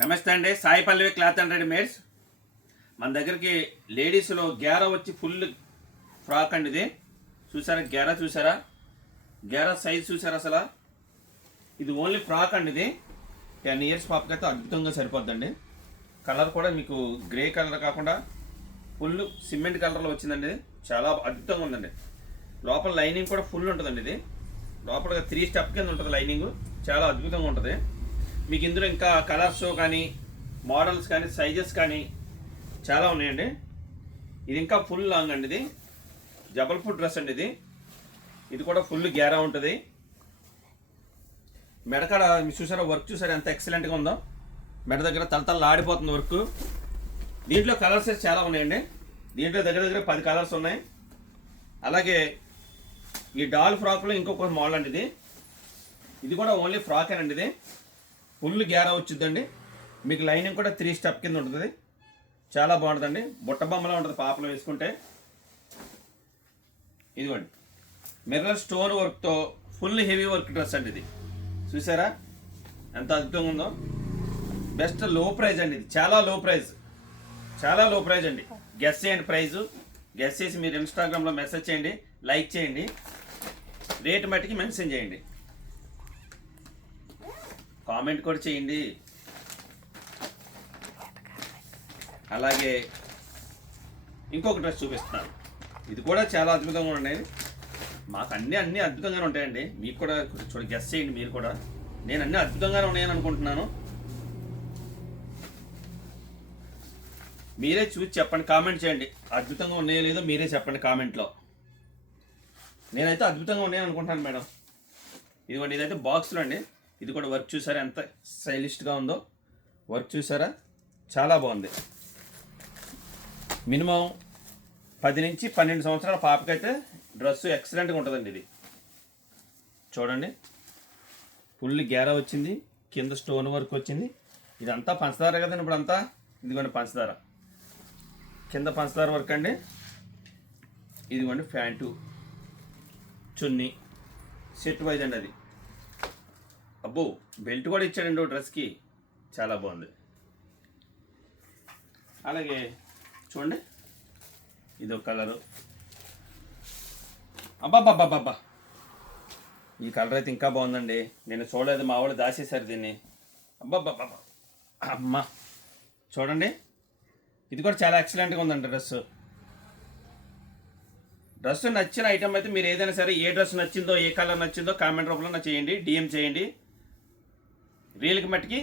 నమస్తే అండి, Sai Pallavi cloth and readymades. మన దగ్గరికి లేడీస్లో గేరా వచ్చి ఫుల్ ఫ్రాక్ అండి. ఇది చూసారా, గేరా చూసారా, గేరా సైజ్ చూసారా అసలు. ఇది ఓన్లీ ఫ్రాక్ అండి. ఇది 10 ఇయర్స్ పాపకి అయితే అద్భుతంగా సరిపోద్దండి. కలర్ కూడా మీకు గ్రే కలర్ కాకుండా ఫుల్ సిమెంట్ కలర్లో వచ్చిందండి. ఇది చాలా అద్భుతంగా ఉందండి. లోపల లైనింగ్ కూడా ఫుల్ ఉంటుందండి. ఇది లోపల 3 స్టెప్ కింద ఉంటుంది లైనింగ్, చాలా అద్భుతంగా ఉంటుంది. మీకు ఇందులో ఇంకా కలర్స్ కానీ మోడల్స్ కానీ సైజెస్ కానీ చాలా ఉన్నాయండి. ఇది ఇంకా ఫుల్ లాంగ్ అండి. ఇది జబల్పూర్ డ్రెస్ అండి. ఇది కూడా ఫుల్ గేరా ఉంటుంది. మెడకాడ మీరు చూసారా, వర్క్ చూసారా ఎంత ఎక్సలెంట్గా ఉందో. మెడ దగ్గర తలతల ఆడిపోతుంది వర్క్. దీంట్లో కలర్స్ చాలా ఉన్నాయండి. దీంట్లో దగ్గర దగ్గర 10 కలర్స్ ఉన్నాయి. అలాగే ఈ డాల్ ఫ్రాక్లో ఇంకొక మోడల్ అండి. ఇది కూడా ఓన్లీ ఫ్రాక్ అండి. ఇది ఫుల్ గేరా వచ్చిందండి. మీకు లైనింగ్ కూడా 3 స్టెప్ కింద ఉంటుంది. చాలా బాగుంటుందండి. బుట్ట బొమ్మలా ఉంటుంది పాపలో వేసుకుంటే. ఇదిగోండి, మిర్రర్ స్టోన్ వర్క్తో ఫుల్ హెవీ వర్క్ డ్రెస్ అండి. ఇది చూసారా ఎంత అద్భుతంగా ఉందో. బెస్ట్ లో ప్రైజ్ అండి. ఇది చాలా లో ప్రైజ్, చాలా లో ప్రైజ్ అండి. గెస్ చేయండి ప్రైజు. గెస్ చేసి మీరు ఇన్స్టాగ్రామ్లో మెసేజ్ చేయండి, లైక్ చేయండి, రేట్ మట్టికి మెన్షన్ చేయండి, కామెంట్ కూడా చేయండి. అలాగే ఇంకొక డ్రెస్ చూపిస్తున్నాను. ఇది కూడా చాలా అద్భుతంగా ఉన్నాయి. మాకు అన్నీ అద్భుతంగానే ఉంటాయండి. మీకు కూడా చూడండి, గెస్ చేయండి మీరు కూడా. నేను అన్నీ అద్భుతంగానే ఉన్నాయని అనుకుంటున్నాను. మీరే చూసి చెప్పండి, కామెంట్ చేయండి. అద్భుతంగా ఉన్నాయో లేదో మీరే చెప్పండి కామెంట్లో. నేనైతే అద్భుతంగా ఉన్నాయని అనుకుంటున్నాను మేడం. ఇదిగోండి, ఇదైతే బాక్స్లో అండి. ఇది కూడా వర్క్ చూసారా ఎంత స్టైలిష్గా ఉందో. వర్క్ చూసారా, చాలా బాగుంది. మినిమం 10 నుంచి 12 సంవత్సరాల పాపకైతే డ్రెస్ ఎక్సలెంట్గా ఉంటుందండి. ఇది చూడండి, ఫుల్ గేరా వచ్చింది, కింద స్టోన్ వర్క్ వచ్చింది. ఇదంతా పంచదార కదండి ఇప్పుడు అంతా. ఇదిగోండి పంచదార, కింద పంచదార వర్క్ అండి. ఇదిగోండి ప్యాంటు, చున్నీ సెట్ వైజ్ అండి. అది అబ్బో, బెల్ట్ కూడా ఇచ్చాడండి ఓ డ్రెస్కి, చాలా బాగుంది. అలాగే చూడండి, ఇదొక కలరు. అబ్బాబ్బాబ్బాబ్బా, ఈ కలర్ అయితే ఇంకా బాగుందండి. నేను చూడలేదు, మా వాళ్ళు దాచేశారు దీన్ని. అబ్బాబ్బాబ్బా అమ్మ, చూడండి, ఇది కూడా చాలా ఎక్సలెంట్గా ఉందండి డ్రెస్. డ్రెస్ నచ్చిన ఐటమ్ అయితే మీరు ఏదైనా సరే, ఏ డ్రెస్ నచ్చిందో, ఏ కలర్ నచ్చిందో కామెంట్ రూపంలో చేయండి, డిఎం చేయండి. రీల్కి మట్టికి